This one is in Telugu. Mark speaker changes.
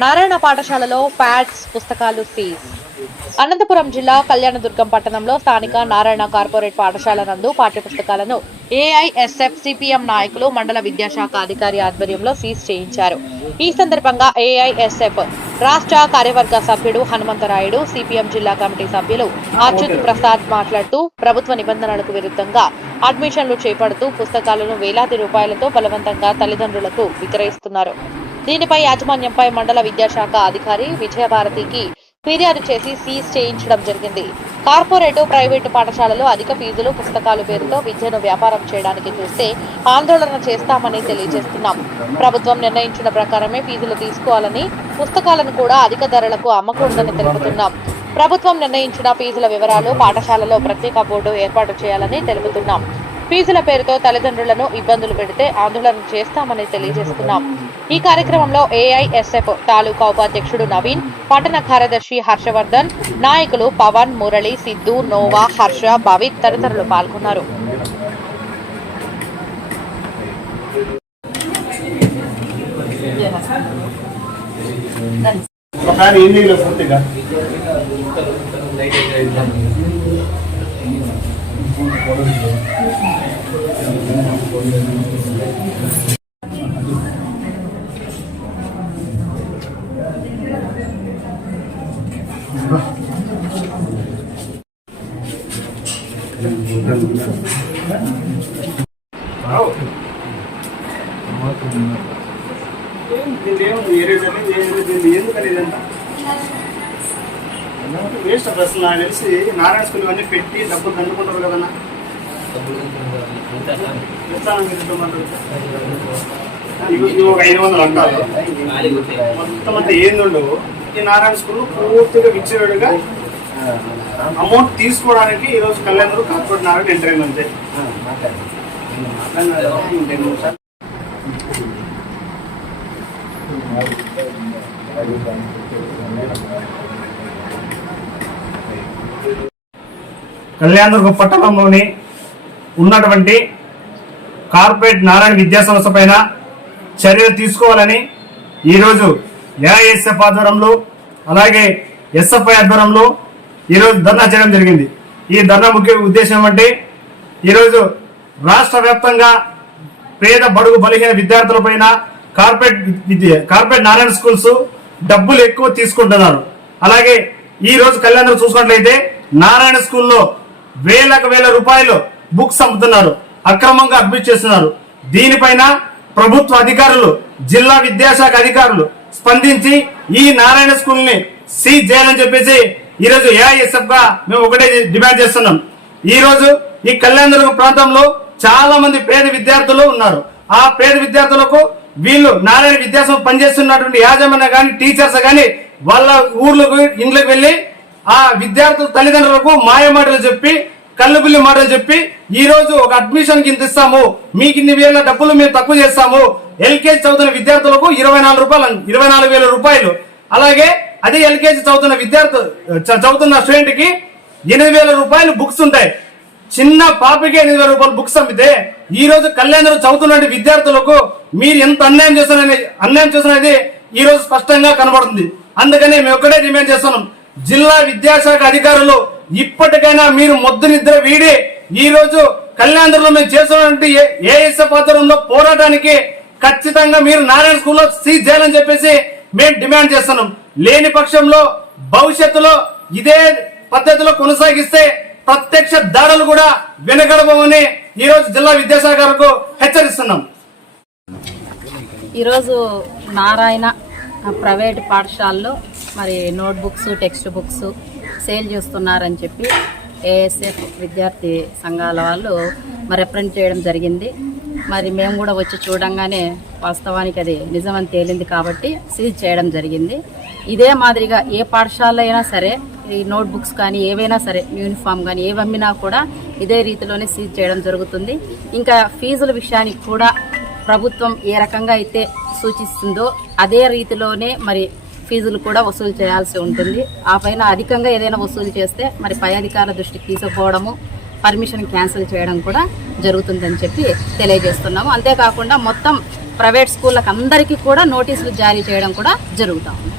Speaker 1: నారాయణ పాఠశాలలో ప్యాడ్స్ పుస్తకాలు సీజ్ అనంతపురం జిల్లా కళ్యాణదుర్గం పట్టణంలో స్థానిక నారాయణ కార్పొరేట్ పాఠశాల నందు పాఠ్యపుస్తకాలను ఏఐఎస్ఎఫ్ సిపిఎం నాయకులు మండల విద్యాశాఖ అధికారి ఆధ్వర్యంలో సీజ్ చేయించారు. ఈ సందర్భంగా ఏఐఎస్ఎఫ్ రాష్ట్ర కార్యవర్గ సభ్యుడు హనుమంతరాయుడు సిపిఎం జిల్లా కమిటీ సభ్యులు అచ్యుత్ ప్రసాద్ మాట్లాడుతూ ప్రభుత్వ నిబంధనలకు విరుద్ధంగా అడ్మిషన్లు చేపడుతూ పుస్తకాలను వేలాది రూపాయలతో బలవంతంగా తల్లిదండ్రులకు విక్రయిస్తున్నారు. దీనిపై యాజమాన్యంపై మండల విద్యాశాఖ అధికారి విజయభారతికి ఫిర్యాదు చేసి సీజ్ చేయించడం జరిగింది. కార్పొరేట్ ప్రైవేటు పాఠశాలలో అధిక ఫీజులు పుస్తకాలు పేరుతో విద్యను వ్యాపారం చేయడానికి చూస్తే ఆందోళన చేస్తామని తెలియజేస్తున్నాం. ప్రభుత్వం నిర్ణయించిన ప్రకారమే ఫీజులు తీసుకోవాలని పుస్తకాలను కూడా అధిక ధరలకు అమ్మకూడదని తెలుపుతున్నాం. ప్రభుత్వం నిర్ణయించిన ఫీజుల వివరాలు పాఠశాలలో ప్రత్యేక బోర్డు ఏర్పాటు చేయాలని తెలుపుతున్నాం. ఫీజుల పేరుతో తల్లిదండ్రులను ఇబ్బందులు పెడితే ఆందోళన చేస్తామని తెలియజేస్తున్నాం. ఈ కార్యక్రమంలో ఏఐఎస్ఎఫ్ తాలూకా ఉపాధ్యక్షుడు నవీన్ పట్టణ కార్యదర్శి హర్షవర్ధన్ నాయకులు పవన్ మురళి సిద్ధు నోవా హర్ష భవిత్ తదితరులు పాల్గొన్నారు
Speaker 2: ఒకసారి ఏం చేయలేదు పూర్తిగా వేస్ట్ ప్రశ్న నాకు తెలిసి నారాయణ స్కూల్ ఇవన్నీ పెట్టి డబ్బులు దండుకుంటారు కదన్నా ఇవి ఒక ఐదు వందలు అంటారు మొత్తం అంతా ఏందుండు ఈ నారాయణ స్కూల్ పూర్తిగా విచ్చిరుడుగా అమౌంట్ తీసుకోవడానికి ఈ రోజు కళ్యాణ్ కార్పొరేట్ నారాయణ ఎంటర్ అయింది అంతే కళ్యాణదుర్గ పట్టణంలోని ఉన్నటువంటి కార్పొరేట్ నారాయణ విద్యా సంస్థ పైన చర్యలు తీసుకోవాలని ఈరోజు ఏఐఎస్ఎఫ్ ఆధ్వర్యంలో అలాగే ఎస్ఎఫ్ఐ ఆధ్వర్యంలో ఈరోజు ధర్నా చేయడం జరిగింది. ఈ ధర్నా ముఖ్య ఉద్దేశం అంటే ఈరోజు రాష్ట్ర వ్యాప్తంగా పేద బడుగు బలహీన విద్యార్థుల పైన కార్పొరేట్ విద్య కార్పొరేట్ నారాయణ స్కూల్స్ డబ్బులు ఎక్కువ తీసుకుంటున్నారు. అలాగే ఈ రోజు కళ్యాణ్ చూసుకున్నట్లయితే నారాయణ స్కూల్లో వేలకు వేల రూపాయలు బుక్స్ అమ్ముతున్నారు అక్రమంగా అడ్మిట్ చేస్తున్నారు. దీనిపైన ప్రభుత్వ అధికారులు జిల్లా విద్యాశాఖ అధికారులు స్పందించి ఈ నారాయణ స్కూల్ని సీజ్ చేయాలని చెప్పేసి ఈరోజు రోజు ఏఐఎస్ఎఫ్గా మేము ఒకటే డిమాండ్ చేస్తున్నాం. ఈ రోజు ఈ కళ్యాణదుర్గం ప్రాంతంలో చాలా మంది పేద విద్యార్థులు ఉన్నారు. ఆ పేద విద్యార్థులకు వీళ్ళు నారాయణ విద్యాసం పనిచేస్తున్నటువంటి యాజమాన్య కానీ టీచర్స్ కానీ వాళ్ళ ఊర్లకు ఇండ్లకు వెళ్ళి ఆ విద్యార్థుల తల్లిదండ్రులకు మాయ మాటలు చెప్పి కళ్ళుబిల్లి మాటలు చెప్పి ఈ రోజు ఒక అడ్మిషన్ కింద ఇస్తాము. మీకు ఇన్ని వేల డబ్బులు మేము తక్కువ చేస్తాము. ఎల్కేజీ చదువుతున్న విద్యార్థులకు ఇరవై నాలుగు రూపాయలు ఇరవై నాలుగు వేల రూపాయలు. అలాగే అదే ఎల్కేజీ చదువుతున్న విద్యార్థు చదువుతున్న స్టూడెంట్కి ఎనిమిది వేల రూపాయలు బుక్స్ ఉంటాయి. చిన్న పాపకి ఎనిమిది వేల రూపాయలు బుక్స్ అమ్మితే ఈ రోజు కళ్యాణ్ చదువుతున్న విద్యార్థులకు మీరు ఎంత అన్యాయం చేస్తున్నారని అన్యాయం చేస్తున్నది ఈ రోజు స్పష్టంగా కనబడుతుంది. అందుకని మేము ఒక్కడే డిమాండ్ చేస్తున్నాం. జిల్లా విద్యాశాఖ అధికారులు ఇప్పటికైనా మీరు మొద్దు నిద్ర వీడి ఈ రోజు కళ్యాణ్లో మేము చేస్తున్నటువంటి ఏఎస్ఎఫ్ ఆధ్వర్యంలో పోరాటానికి ఖచ్చితంగా మీరు నారాయణ స్కూల్లో సీజ్ చేయాలని చెప్పేసి మేము డిమాండ్ చేస్తున్నాం. లేని పక్షంలో భవిష్యత్తులో ఇదే పద్ధతిలో కొనసాగిస్తే ప్రత్యక్ష దాడులు కూడా వెనకడబోమని ఈరోజు జిల్లా విద్యాసాగర్కు హెచ్చరిస్తున్నాం.
Speaker 3: ఈరోజు నారాయణ ప్రైవేట్ పాఠశాలలో మరి నోట్బుక్స్ టెక్స్ట్ బుక్స్ సేల్ చేస్తున్నారని చెప్పి ఏఎస్ఎఫ్ విద్యార్థి సంఘాల వాళ్ళు మరి రిప్రజెంట్ చేయడం జరిగింది. మరి మేము కూడా వచ్చి చూడంగానే వాస్తవానికి అది నిజమని తేలింది కాబట్టి సీజ్ చేయడం జరిగింది. ఇదే మాదిరిగా ఏ పాఠశాల అయినా సరే ఈ నోట్ బుక్స్ కానీ ఏవైనా సరే యూనిఫామ్ కానీ ఏవి అమ్మినా కూడా ఇదే రీతిలోనే సీజ్ చేయడం జరుగుతుంది. ఇంకా ఫీజుల విషయానికి కూడా ప్రభుత్వం ఏ రకంగా అయితే సూచిస్తుందో అదే రీతిలోనే మరి ఫీజులు కూడా వసూలు చేయాల్సి ఉంటుంది. ఆ పైన అధికంగా ఏదైనా వసూలు చేస్తే మరి పై అధికారుల దృష్టికి తీసుకుపోవడము పర్మిషన్ క్యాన్సిల్ చేయడం కూడా జరుగుతుందని చెప్పి తెలియజేస్తున్నాము. అంతేకాకుండా మొత్తం ప్రైవేట్ స్కూళ్ళకి అందరికీ కూడా నోటీసులు జారీ చేయడం కూడా జరుగుతూ ఉంది.